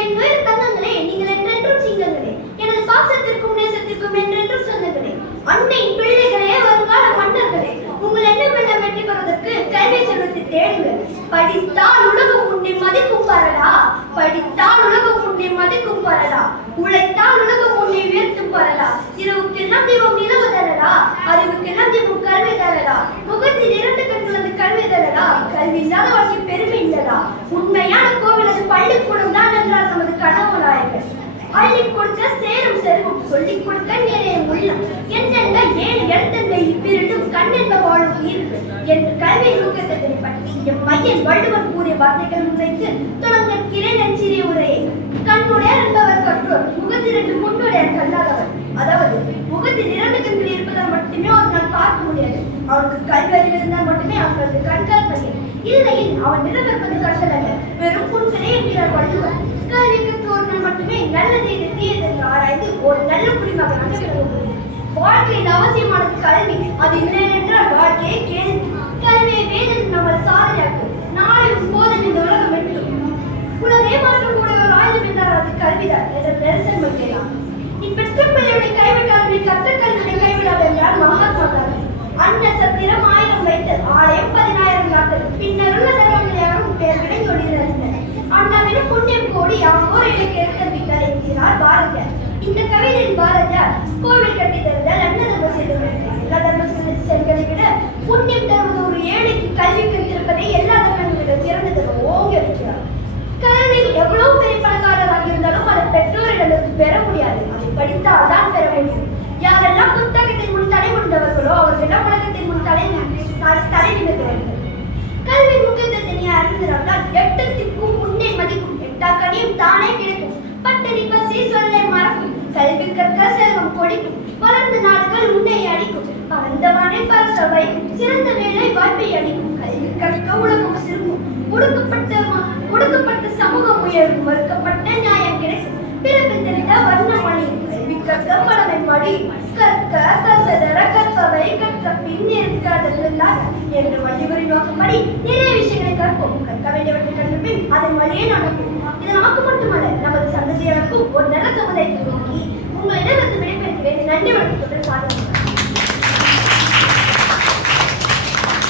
என் உயிர் தங்கங்களே, நீங்கள் என்றென்றும் சிங்கங்களே, எனது பாசத்திற்கும் நேசத்திற்கும் என்றென்றும் சொந்தங்களே, அன்னையின் பிள்ளைகளே, வருங்கால மன்னர்களே, உங்கள் எண்ணமெல்லாம் வெற்றி பெறுவதற்கு கல்வி செல்வத்தை தேடுங்கள். படித்தால் உலகம் உன்னை மதிக்கும் பரடா, படித்தால் உலகம் உன்னை மதிக்கும் பரடா, உழைத்தால் உலகம் உன்னை உயர்த்தும் பரடா, இரவுக்கெல்லாம் தீபம் நிலவு தரடா, அறிவுக்கெல்லாம் தீபம் கல்வி தரடா, முகத்தில் 2 கண்கள் அந்த கல்வி தரடா, கல்வி இல்லாத வாழ்க்கை பெருமை இல்லடா, உண்மையான கோவில் அது பள்ளிக்கூடம் தான் என்றால் நமது கனவு நாயகர். அள்ளி கொடுக்க சேரும் செல்வம், சொல்லிக் கொடுக்க நிறைய உள்ளம், எந்தெந்த 7 எழுத்தெந்த இவ்விரண்டும் கண்ணென்ப வாழும் உயிருக்கு என்று கல்வி நோக்கத்தை பற்றி என் மையன் வள்ளுவர் கூறிய வார்த்தைகள் முன்வைத்து தொடர்கிறேன் என் சிறிய உரையை. கண்ணுடையார் என்பவர் கற்றோர், முகத்தில் 2 முன்னுடையார் கல்லாதவர். அதாவது முகத்தில் 2 கண்கள் இருப்பதால் மட்டுமே அவனால் பார்க்க முடியாது. அவனுக்கு கல்வி அறிவு இருந்தால் மட்டுமே அவனது கண்கள் பையன், இல்லையில் அவன் நிறமிருப்பது கற்றல் அல்ல, வெறும் புண்களே என்கிறார் வள்ளுவர். கல்வி கற்றோர்கள் மட்டுமே நல்லது எது தீயது என்று ஆராய்ந்து ஒரு நல்ல குடிமகனாக விளங்க முடியும். வாழ்க்கையில் அவசியமானது கல்வி, அது இல்லை என்றால் வாழ்க்கையை கேள்வி. கல்வியை வேதனை நம்ம சாதனையாக்கும், நாளை போதன் இந்த உலகம் வெட்டும். உலகே மாற்றம் கூட ஒரு ஆயுதம் என்றால் அது கல்விதான் என்ற நெரிசல் வைக்கலாம். இப்பெற்ற பிள்ளைகளை கைவிட்டாலுமே கற்ற கல்வியை கைவிடாது என்றார் மகாத்மா காந்தி. அன்ன சத்திரம் 1000 வைத்தல், ஆலயம் 10000 நாட்கள், பின்னர் உள்ள தகவல்களையாகவும் பெயர் விடை சொல்லியிருந்தனர். அண்ணாவிடம் புண்ணியம் கோடி அவன் ஊரிலே கேட்கிறார் என்கிறார் பாரதியார். இந்த கவிதையின் பாரதியார் கோவில் கட்டி தருதல், அன்ன தர்ம செய்தவர்கள் எல்லா தர்ம செயல்களை விட புண்ணியம் தருவது ஒரு ஏழைக்கு கல்வி கற்றிருப்பதை எல்லா தர்மங்களை சிறந்தது ஓங்கி வைக்கிறார். கல்வியில் எவ்வளவு பெரிய பணக்காரராக இருந்தாலும் அதை பெற்றோரிடமிருந்து பெற முடியாது, அதை படித்தால் தான் பெற முடியும். யாரெல்லாம் புத்தகத்தின் முன் தடை கொண்டவர்களோ அவர்களெல்லாம் உலகத்தின் முன் தடை நிமிர்கிறார்கள். கல்வி முக்கியத்துவத்தை நீ அறிந்திருந்தால் 8 திக்கும் உன்னை மதிக்கும், 8 கனியும் தானே கிடைக்கும், பட்டணி பசி சொல்லை மறக்கும், கல்வி கற்க செல்வம் கொடிக்கும், வளர்ந்த நாடுகள் உன்னை அடிக்கும், பரந்தவானை பரச வைக்கும், சிறந்த வேலை வாய்ப்பை அளிக்கும், கல்வி கற்க உலகம் சிறுக்கும், ஒடுக்கப்பட்ட சமூகம் உயரும், மறுக்கப்பட்ட நியாயம் கிடைக்கும், பிறப்பில் தெரிந்த வர்ணம் அணியும், கல்வி கற்க பலவை படி, கற்க கசதர கற்பவை கற்க பின் இருக்காதெல்லாம் என்று வள்ளுவரின் நோக்கப்படி நிறைய விஷயங்களை கற்போம். கற்க வேண்டியவற்றை கற்ற பின் அதன் வழியே நடக்கும். இது நமக்கு மட்டுமல்ல, நமது சந்ததியாருக்கும் ஒரு நல்ல சமுதாயத்தை நோக்கி உங்களிடம் விடைபெறுகிறேன். நன்றி, வணக்கத்துடன் சாதனை.